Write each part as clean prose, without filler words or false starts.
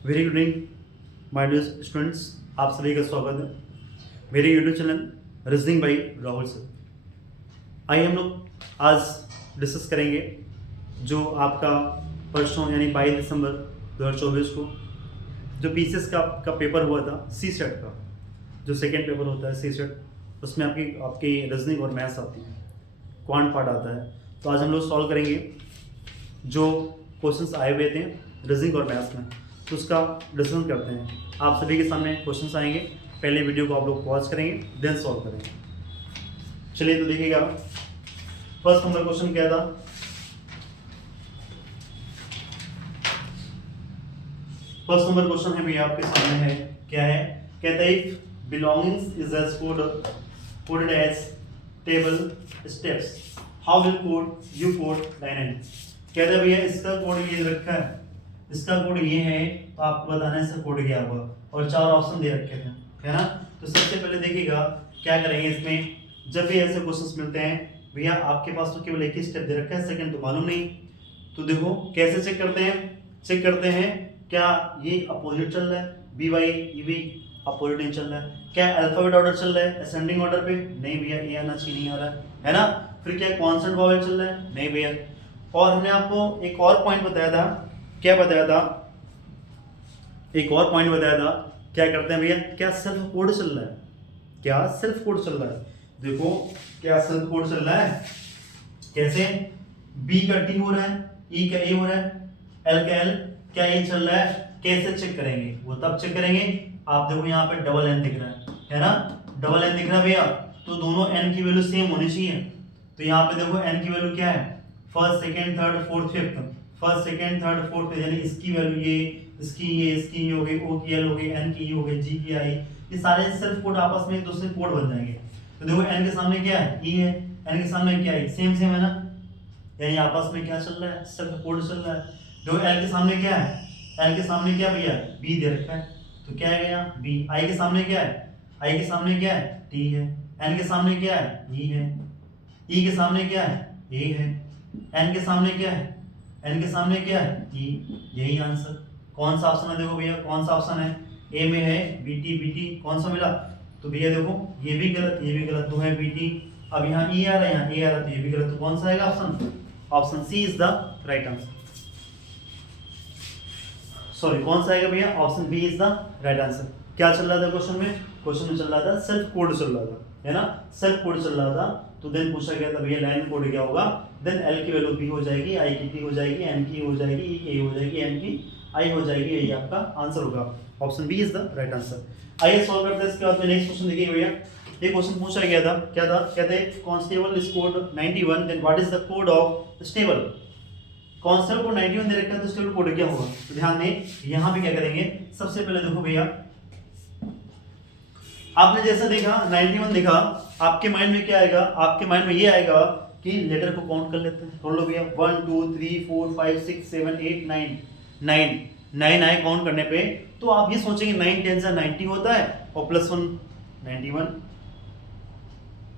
Very good evening my dear students, आप सभी का स्वागत है मेरे YouTube channel reasoning by Rahul से। आइए हम लोग आज डिस्कस करेंगे जो आपका परसों यानी 22 दिसंबर 2024 को जो पीसीएस का पेपर हुआ था सी सेट का, जो सेकेंड पेपर होता है सी सेट, उसमें आपकी रीजनिंग और मैथ्स आती है, क्वांट पार्ट आता है। तो आज हम लोग सॉल्व करेंगे जो क्वेश्चंस आए हुए थे रीजनिंग और मैथ्स में, तो उसका डिस्कशन करते हैं। आप सभी के सामने क्वेश्चंस आएंगे, पहले वीडियो को आप लोग पॉज करेंगे देन सॉल्व करेंगे। चलिए तो देखिएगा, फर्स्ट नंबर क्वेश्चन क्या था। फर्स्ट नंबर क्वेश्चन है भैया आपके सामने है, क्या है, कहता है if belongings is as coded as table steps how will code you code line and. कहता है भैया इसका कोड ये रखा है, इसका कोड ये है, तो आपको बताना है इसका कोड क्या होगा, और चार ऑप्शन दे रखे थे, है ना। तो सबसे पहले देखिएगा क्या करेंगे इसमें, जब भी ऐसे क्वेश्चंस मिलते हैं भैया आपके पास तो केवल एक ही स्टेप दे रखा है, सेकंड तो मालूम नहीं। तो देखो कैसे चेक करते हैं, चेक करते हैं क्या ये अपोजिट चल रहा है, B Y E B opposite नहीं चल रहा है, क्या अल्फाबेट ऑर्डर चल रहा है असेंडिंग ऑर्डर पे, नहीं भैया ए आना सी नहीं आ रहा है ना। फिर क्या कॉन्स्टेंट वॉवेल चल रहा है, नहीं भैया। और हमने आपको एक और पॉइंट बताया था, क्या बताया था, एक और पॉइंट बताया था, क्या करते हैं भैया, क्या सेल्फ कोड चल रहा है, क्या सेल्फ कोड चल रहा है। देखो क्या सेल्फ कोड चल रहा है, कैसे, बी का टी हो रहा है, ई का ए हो रहा है, एल का एल, क्या ये चल रहा है, कैसे चेक करेंगे, वो तब चेक करेंगे। आप देखो यहाँ पे डबल एन दिख रहा है ना, डबल एन दिख रहा है भैया, तो दोनों एन की वैल्यू सेम होनी चाहिए। तो यहाँ पे देखो एन की वैल्यू क्या है, first second third fourth fifth, first second third fourth, यानी इसकी वैल्यू ये, इसकी ये हो गई, ओ की एल हो गई, एन की ई हो गई, जी की आई, ये सारे सेल्फ कोड आपस में एक दूसरे कोड बन जाएंगे। तो देखो एन के सामने क्या है, ई है, एन के सामने क्या है, सेम सेम है ना, यानी आपस में क्या चल रहा है, सेल्फ कोड चल रहा है। जो एल के सामने क्या है, एल के सामने क्या भैया, बी दे रखा है, तो क्या है यहाँ बी। आई के सामने क्या है, आई के सामने क्या है, टी है, एन के सामने क्या है, ई है, ई के सामने क्या है, ए है, एन के सामने क्या है, एन के सामने क्या है, ई। यही आंसर, कौन सा ऑप्शन है, देखो भैया कौन सा ऑप्शन है, ए में है बीटी, बीटी कौन सा मिला, तो भैया देखो ये भी गलत, ये भी गलत, दो है बीटी, अब यहाँ ई आ रहा है, यहाँ ए आ रहा है, तो ये भी गलत, तो कौन सा आएगा option, option C is the right answer. Sorry कौन सा आएगा भैया, option B is the right answer. क्या चल रहा था क्वेश्चन में, क्वेश्चन में चल रहा था सेल्फ कोड चल रहा था, है ना, सेल्फ कोड चल रहा था। तो देन पूछा गया था भैया लाइन कोड क्या होगा, देन एल की वैल्यू बी हो जाएगी, आई की टी हो जाएगी, एन की हो जाएगी, ई ए हो जाएगी, एन की आई हो जाएगी, यही आपका आंसर होगा, option B is the right answer. आइए सॉल्व करते हैं। इसके बाद में नेक्स्ट क्वेश्चन देखिए भैया, ये क्वेश्चन पूछा गया था, क्या था, कहते हैं constable is code 91, then what is the code of stable. Constable को 91 दे रखा है, तो स्टेबल कोड क्या होगा, तो ध्यान दें यहां पे क्या करेंगे, सबसे पहले देखो भैया आपने जैसा देखा 91 देखा, आपके माइंड में क्या आएगा, आपके माइंड में ये आएगा कि लेटर को काउंट कर लेते हैं, कर लो भैया 1 2 3 4 5 6 7 8 9 9 आए काउंट करने पे, तो आप ये सोचेंगे 9 10 से 90 होता है और प्लस 1 91,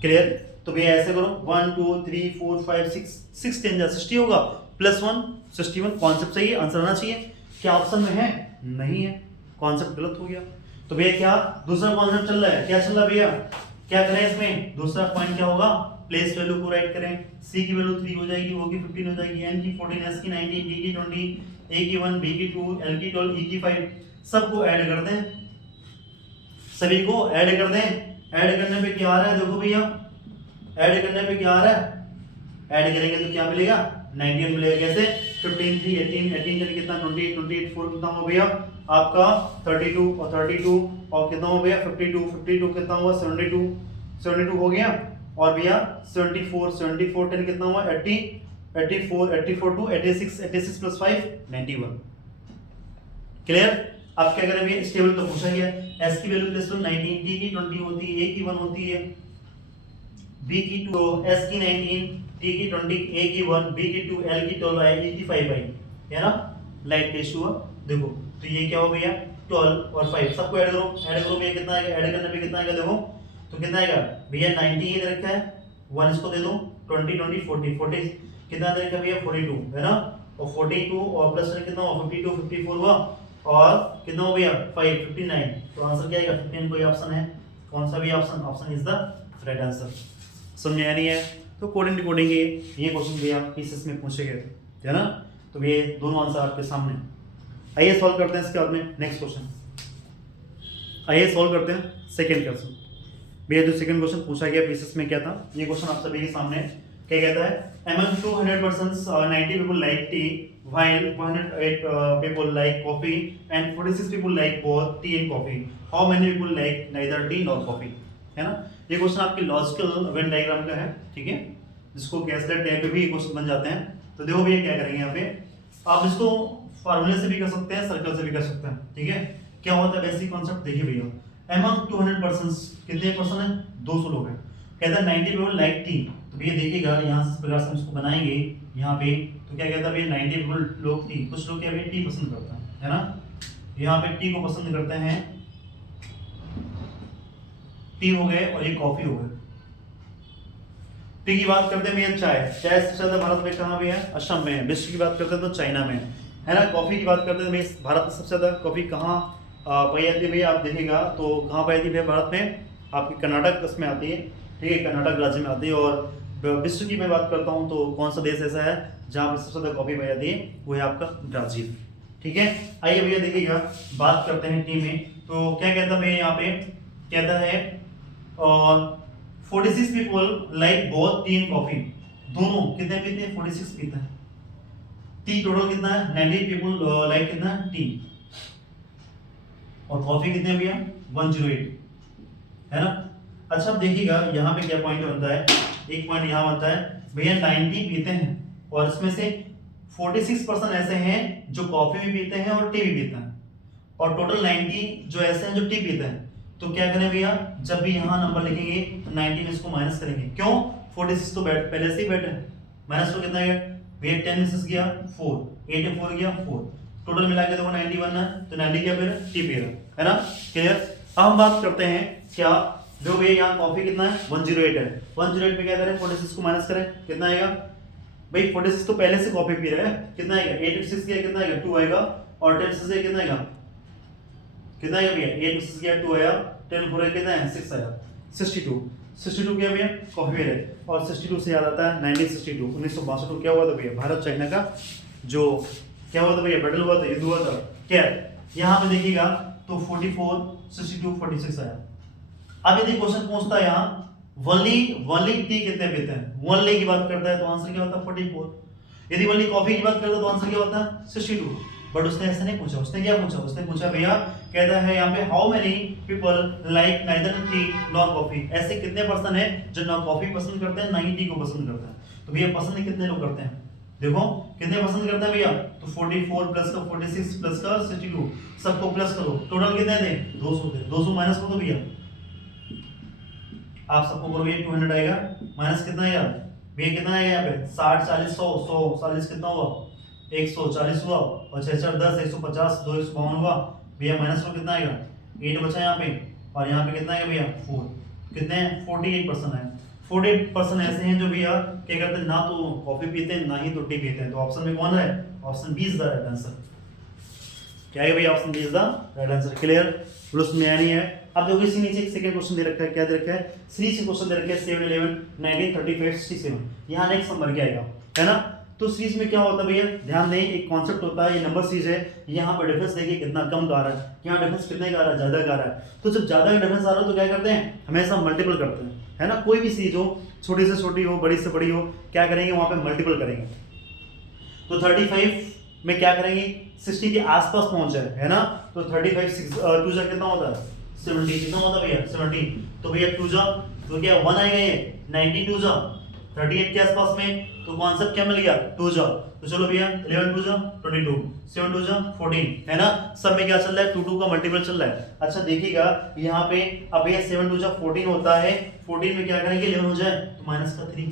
क्लियर। तो भैया ऐसे करो 1 2 3 4 5 6 6 10 जा 60 होगा, प्लस 1 61, कॉन्सेप्ट सही है, आंसर आना चाहिए। क्या ऑप्शन में है, नहीं है, कॉन्सेप्ट गलत हो गया। तो भैया क्या दूसरा कॉन्सेप्ट चल रहा है, क्या चल रहा है भैया, क्या करें इसमें, दूसरा पॉइंट क्या होगा, प्लेस वैल्यू को राइट करें, सी की वैल्यू 3 हो जाएगी, ओ की 15 हो जाएगी, एन की 14, एस की 19, डी की 20, ए की 1, बी की 2, एल की 12, ई की 5, सबको ऐड कर दें, सभी को ऐड कर दें। ऐड करने पे क्या आ रहा है, देखो भैया ऐड करने पे क्या आ रहा है, ऐड करेंगे तो क्या मिलेगा, 91 मिलेगा। कैसे, 15 3 18 18 10 कितना 28 28 4 कितना हो भैया आपका 32 और 32 और कितना हो भैया 52 52 कितना हुआ 72 72 हो गया, और भैया 74 74 10 कितना हुआ 80 84 84 टू 86 86 प्लस 5 91, क्लियर। अब क्या करें भैया, स्टेबल तो पूछा गया, एस की वैल्यू प्लस 19, डी की 20 होती है, ए की 1 होती है, बी की 2, एस की 19, टी की 20, ए की 1, बी की 2, एल की 12 आई, ई की 5 आई, है ना, लाइट टेस्ट हुआ। देखो तो ये क्या हो भैया 12 और 5 सबको ऐड करो भैया कितना आएगा, ऐड करने पे कितना आएगा, देखो तो कितना आएगा भैया 90 ये दे रखा है, 1 इसको दे दो, 20 20 40 40 कितना दे रखा है भैया 42, है ना, और 42 और प्लस कितना हुआ 52 54 हुआ, और कितना हो गया 5 59, तो आंसर क्या आएगा 15, कोई ऑप्शन है, कौन सा भी option, option is the right answer. समझ में आ नहीं है? तो कोडिंग डिकोडिंग ये क्वेश्चन भैया पीसीएस में पूछे गए थे, है ना, तो ये दोनों आंसर आपके सामने। आइए सॉल्व करते हैं इसके बाद में नेक्स्ट क्वेश्चन। आइए सॉल्व करते हैं सेकंड क्वेश्चन। भैया जो सेकंड क्वेश्चन पूछा गया पीसीएस में क्या था, ये क्वेश्चन आप सभी के सामने क्या कहता है, among 200 persons 90 people like tea while 108 people like coffee and 46 people like both tea and coffee, how many people like neither tea nor coffee, है ना। ये क्वेश्चन आपके लॉजिकल वेन डायग्राम का है, ठीक है, जिसको कैसलेट टाइप पे भी ये क्वेश्चन बन जाते हैं। तो देखो भैया क्या करेंगे यहाँ पे, आप इसको फार्मूले से भी कर सकते हैं, सर्कल से भी कर सकते हैं, ठीक है। क्या होता है बेसिक कॉन्सेप्ट देखिए भैया, among 200 persons कितने पर्सन है, 200 लोग हैं, कहता है 90 people like tea, तो भैया देखिएगा यहाँ से इस प्रकार से हम इसको बनाएंगे यहाँ पे, तो क्या कहता है भैया 90 people लोग टी, कुछ लोग क्या भैया टी पसंद करते हैं, है ना, यहाँ पे टी को पसंद करते हैं, टी हो गए और ये कॉफी हो गए। टी की बात करते हैं भैया चाय, चाय सबसे ज्यादा भारत में कहाँ भी है, असम में है। बिस्किट की बात करते हैं तो चाइना में है ना। कॉफी की बात करते हैं भैया भारत में सबसे ज्यादा कॉफी कहाँ पाई जाती है भैया, आप देखिएगा तो कहाँ पाई जाती है भैया भारत में, आपकी कर्नाटक इसमें आती है, ठीक है, कर्नाटक राज्य में आती है। और विश्व की मैं बात करता हूँ तो कौन सा देश ऐसा है जहाँ पर सबसे ज्यादा कॉफी पाई जाती है, वो है आपका ब्राजील, ठीक है। आइए भैया देखिएगा बात करते हैं टी में, तो क्या कहता है भैया यहाँ पे, कहता है और 46 people like both T and coffee, दोनों कितने पीते हैं, 46 पीते हैं। टी टोटल कितना है, 90 पीपल लाइक कितना है टी, और कॉफी कितने भैया 108, है ना। अच्छा अब देखिएगा यहाँ पे क्या पॉइंट बनता है, एक पॉइंट यहाँ बनता है भैया 90 पीते हैं और इसमें से 46% ऐसे हैं जो कॉफी भी पीते हैं और टी भी पीते हैं, और टोटल 90 जो ऐसे हैं जो टी पीते हैं। तो क्या करें भैया, जब भी यहाँ नंबर लिखेंगे तो 90 में इसको माइनस करेंगे, क्यों 46 तो पहले से ही बैठे हैं, माइनस तो कितना है भैया 10 में से गया 4, 8 में 4 गया 4, टोटल मिला के देखो 91 है, तो 90 क्या पी रहा है, टी पी रहा है ना, क्लियर। अब हम बात करते हैं क्या, जो भैया यहाँ कॉफी कितना है 108 है, 108 में क्या करें 46 को माइनस करें, कितना आएगा भाई 46 तो पहले से कॉफी पी रहा है, कितना आएगा 8 में 6 गया कितना आएगा 2 आएगा, और 10 से कितना आएगा भैया 8 में 6 गया 2 आया, 10 4 कितना है 6 आया, 62 क्या भैया कॉफी है। और 62 से याद आता है 1962 1962 को क्या हुआ था भैया, भारत चाइना का जो क्या हुआ था भैया, बैटल हुआ था, युद्ध हुआ था, क्या यहाँ पे देखिएगा तो 44 62 46 आया। अब यदि क्वेश्चन पूछता है यहाँ वनली टी कितने पीते हैं, वनली की बात करता है तो आंसर क्या होता है 44, यदि वनली कॉफी की बात करता है तो आंसर क्या होता है 62। बट उसने ऐसा नहीं पूछा, उसने क्या पूछा, उसने पूछा भैया कहता है यहाँ पे how many people like neither T nor coffee, ऐसे कितने पर्सन है जो ना कॉफी पसंद करते हैं ना ही टी को पसंद करते हैं। तो भैया पसंद कितने लोग करते हैं, देखो कितने पसंद करते हैं भैया, तो 44 प्लस का 46 प्लस का 62 सबको प्लस करो, टोटल कितने थे 200 थे, 200 माइनस करो भैया, आप सबको करोगे 200 आएगा, माइनस कितना आएगा भैया, कितना आएगा यहाँ पे 60 40 100 100 40 कितना हुआ 140 हुआ, और 6 4 10 150 2 152 हुआ भैया, माइनस को कितना आएगा 8 बचा यहाँ पे, और यहाँ पे कितना आएगा भैया 4, कितने 48% है। 48% ऐसे हैं जो भैया क्या करते हैं, ना तो कॉफी पीते हैं ना ही तो टी पीते हैं। तो ऑप्शन में कौन है, option B is the right answer. क्या है भैया, option B is the right answer, clear, plus में नहीं है। अब देखो इसी नीचे एक सेकंड क्वेश्चन दे रखा है, क्या दे रखा है, सीरीज क्वेश्चन दे रखा है 7 11 19 35 67, यहाँ नेक्स्ट नंबर क्या आएगा, है ना। तो सीरीज में क्या होता है भैया, ध्यान दें एक कॉन्सेप्ट होता है, ये नंबर सीरीज है, यहाँ पर डिफरेंस देखिए कितना कम का आ रहा है, यहाँ डिफरेंस कितने का आ रहा है, ज्यादा का आ रहा है। तो जब ज्यादा का डिफरेंस आ रहा है तो क्या करते हैं, हमेशा मल्टीपल करते हैं, है ना। कोई भी सीरीज हो, छोटी से छोटी हो बड़ी से बड़ी हो, क्या करेंगे वहां पे मल्टीपल करेंगे। तो 35 में क्या करेंगे 60 के आसपास पहुंच जाए, है ना। तो 35 2 जा कितना होता है 70, कितना होता है भैया 70, तो भैया 2 जा तो क्या 1 आएगा, ये 92 जा 38 के आसपास में, तो कॉन्सेप्ट क्या मिल गया 2 जा। तो चलो भैया 11 2 जा 22 7 2 जा 14, है ना। सब में क्या चल रहा है 2 2 का मल्टीपल चल रहा है। अच्छा देखिएगा यहाँ पे अब भैया 7 2 जा 14 होता है, 14 में क्या करेंगे 11 हो जाए तो माइनस का 3,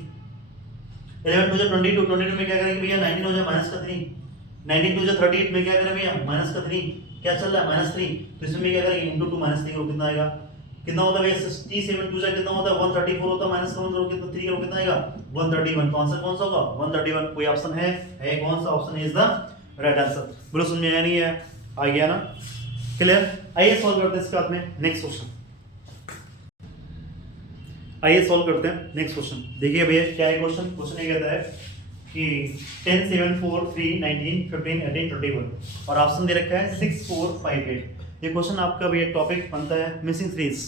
11 2 जा 22 22 में क्या करेंगे भैया 19 हो जाए माइनस का 3, 19 2 जा 38 में क्या करें भैया माइनस का 3, क्या चल रहा है -3, तो इसमें क्या करेंगे इनटू 2 -3 करो कितना आएगा, कितना होता है भैया 67 2 जा कितना होता है 134 होता है, माइनस का 1 करो कितना 3 करो कितना आएगा 131, कौन सा होगा 131, कोई ऑप्शन है कौन सा, option is the right answer. बोलो समझ में आया नहीं है। आ गया ना, क्लियर। आइए सॉल्व करते हैं इसके बाद में नेक्स्ट क्वेश्चन। आइए सॉल्व करते हैं नेक्स्ट क्वेश्चन। देखिए भैया क्या है क्वेश्चन। क्वेश्चन ये कहता है कि 10, 7, 4, 3, 19, 15, 18, 21 और ऑप्शन दे रखा है 6, 4, 5, 8। ये क्वेश्चन आपका भैया टॉपिक बनता है मिसिंग सीरीज।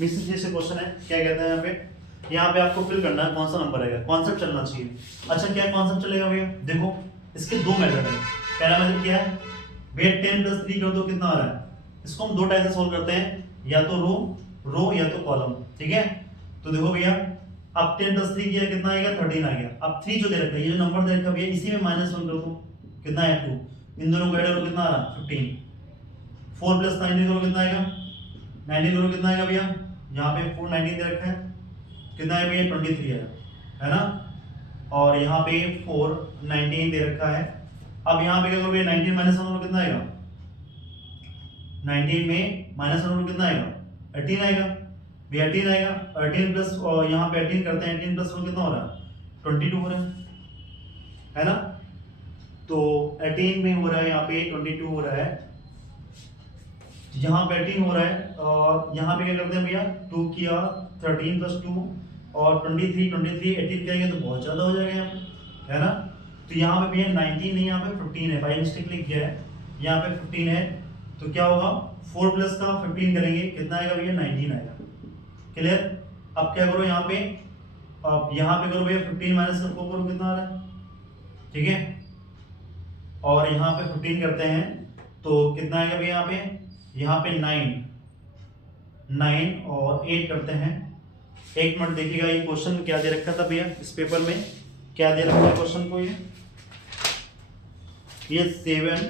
मिसिंग सीरीज से क्वेश्चन है, क्या कहता है यहाँ पे आपको फिल करना है कौन सा नंबर आएगा, कॉन्सेप्ट चलना चाहिए। अच्छा क्या कॉन्सेप्ट चलेगा भैया, देखो इसके दो मेथड है। पहला मेथड क्या है भैया, 10 + 3 कर दो, कितना आ रहा है। इसको हम दो टाइप से सोल्व करते हैं, या तो रो या तो कॉलम, ठीक है। तो देखो भैया अब 10 + 3 किया, कितना आएगा 13 आ गया। अब 3 जो दे रखा है, ये जो नंबर दे रखा है भैया, इसी में -1 कर दो, कितना है 2। इन दोनों को ऐड करो, कितना आ रहा है 15। 4 + 19 करो, कितना आएगा 19 करो, कितना आएगा भैया, यहाँ पे 4 19 दे रखा है, कितना है भैया 23 है ना। और यहाँ पे 4 19 दे रखा है। अब यहाँ पे क्या करो भैया, 19 - 1 करो, कितना आएगा 19 में -1 करो, कितना आएगा 18 आएगा भैया, 18 आएगा। 18 प्लस यहाँ पे 18 करते हैं, 18 + 1 कितना हो रहा है 22 हो रहा है ना। तो 18 में हो रहा है, यहाँ पे 22 हो रहा है, यहाँ पे 18 हो रहा है। और यहाँ पे क्या करते हैं भैया, 2 किया 13 + 2 और 23 18 करेंगे तो बहुत ज़्यादा हो जाएगा यहाँ पे, है ना। तो यहाँ पे भैया 19 नहीं, यहाँ पे 15 है, बाई मिस्टेक लिख गया है, यहाँ पे 15 है। तो क्या होगा 4 प्लस का 15 करेंगे, कितना आएगा भैया 19 आएगा, क्लियर। अब क्या करो यहाँ पे, अब यहाँ पे करो भैया 15 - 4 करो, कितना आ रहा है, ठीक है। और यहाँ पे 15 करते हैं तो कितना आएगा भैया, यहाँ पे 9 और 8 करते हैं। एक मिनट देखिएगा, ये क्वेश्चन क्या दे रखा था भैया इस पेपर में, क्या दे रखा है क्वेश्चन को, ये 7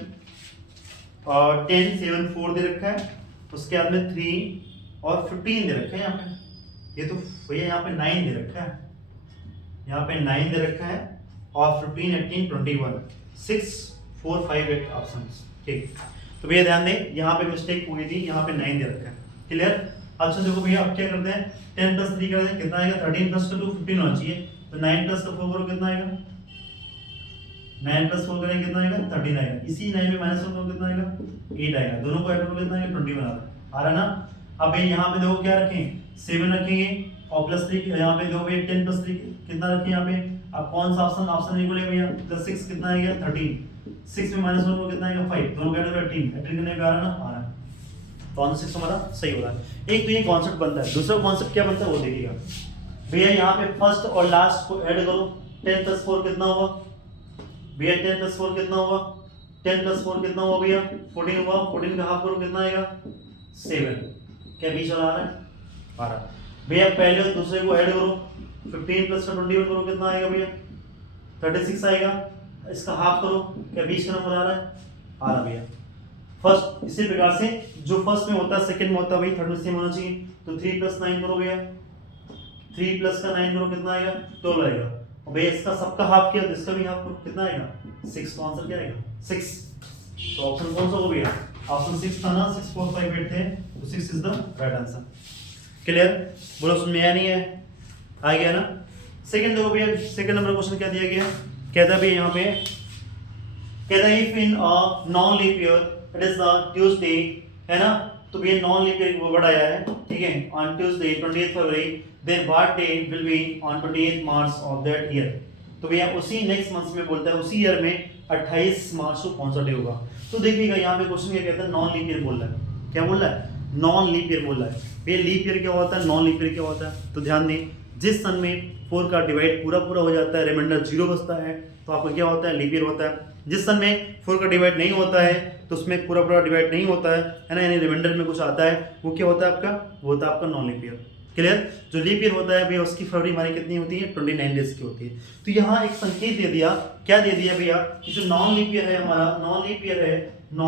और 10 7 4 दे रखा है, उसके बाद में 3 और 15 दे रखा है यहाँ पे। ये तो भैया यहाँ पे 9 दे रखा है, यहाँ पे 9 दे रखा है और 15 18 21 6 4 5 8 ऑप्शन, ठीक। तो भैया ध्यान दें, यहाँ पे मिस्टेक हुई थी, यहाँ पे 9 दे रखा है, क्लियर। अच्छा देखो भैया अब क्या करते हैं, 10 + 3 करते हैं, कितना आएगा 13 + 2 15 होना चाहिए। तो 9 + 4 करो, कितना आएगा 9 + 4 करेंगे, कितना आएगा 13 आएगा। इसी 9 में -1 करो, कितना आएगा 8 आएगा। दोनों को ऐड करो, कितना आएगा 21 आ रहा है ना। अब भाई यहाँ पे देखो क्या रखें, 7 रखेंगे और +3 यहाँ पे देखो भैया 10 + 3 कितना रखें यहाँ पे। अब कौन सा ऑप्शन नहीं बोले भैया, +6 कितना आएगा 13, 6 में -1 को कितना आएगा 5, दोनों का 18 करने पे आ रहा है ना, आ रहा है। तो आंसर 6 हमारा सही हो रहा है। एक तो ये कॉन्सेप्ट बनता है, दूसरा कॉन्सेप्ट क्या बनता है वो देखिएगा भैया। यहाँ पे फर्स्ट और लास्ट को ऐड करो, 10 + 4 कितना हुआ भैया, 10 + 4 कितना हुआ, 10 + 4 कितना हुआ भैया 14 हुआ। 14 का हाफ करो, कितना आएगा 7, क्या बीच वाला आ रहा है, आ रहा है भैया। पहले और दूसरे को ऐड करो, 15 + 21 करो, कितना आएगा भैया 36 आएगा। इसका हाफ करो, क्या बीच का नंबर आ रहा है, आ रहा भैया। फर्स्ट इसी प्रकार से जो फर्स्ट में होता है सेकंड में होता है भाई थर्ड में सेम होना चाहिए। तो 3 + 9 करो भैया, 3 + का 9 करो, कितना आएगा 12 आएगा। और भैया इसका सबका हाफ किया तो इसका भी हाफ करो, कितना आएगा 6। तो आंसर क्या आएगा 6। तो ऑप्शन कौन सा हो भैया, ऑप्शन 6 था ना, 6 4 5 8 थे, तो 6 is the right answer, clear. बोलो समझ में आया नहीं है, आ गया ना। सेकंड देखो भैया, सेकंड नंबर क्वेश्चन क्या दिया गया, कहता है भैया यहाँ पे, कहता है if in non leap year it is Tuesday, है ना। तो भैया नॉन लीप ईयर वर्ड आया है, ठीक है, ऑन ट्यूसडे 28 फरवरी, then what day will be on 28 March of that year. तो भैया उसी नेक्स्ट मंथ में बोलता है, उसी ईयर में 28 मार्च को कौन सा डे होगा। तो देखिएगा यहाँ पे क्वेश्चन क्या कहता है, नॉन लीप ईयर बोल रहा है, क्या बोल रहा है, नॉन लीप ईयर बोल रहा है। भैया लीप ईयर क्या होता है, नॉन लीप ईयर क्या होता है, तो ध्यान दें, जिस सन में 4 का डिवाइड पूरा हो जाता है, रिमाइंडर 0 बचता है, तो आपका क्या होता है, लीप ईयर होता है। जिस सन में 4 का डिवाइड नहीं होता है, तो उसमें पूरा डिवाइड नहीं होता है ना, यानी रिमाइंडर में कुछ आता है, वो क्या होता है आपका, वो होता है आपका नॉन लीप ईयर, क्लियर। जो लीप ईयर होता है भैया उसकी फरवरी हमारी कितनी होती है 29 डेज की होती है। तो यहाँ एक संकेत दे दिया, क्या दे दिया भैया कि जो नॉन लीप ईयर है हमारा, नॉन लीप ईयर है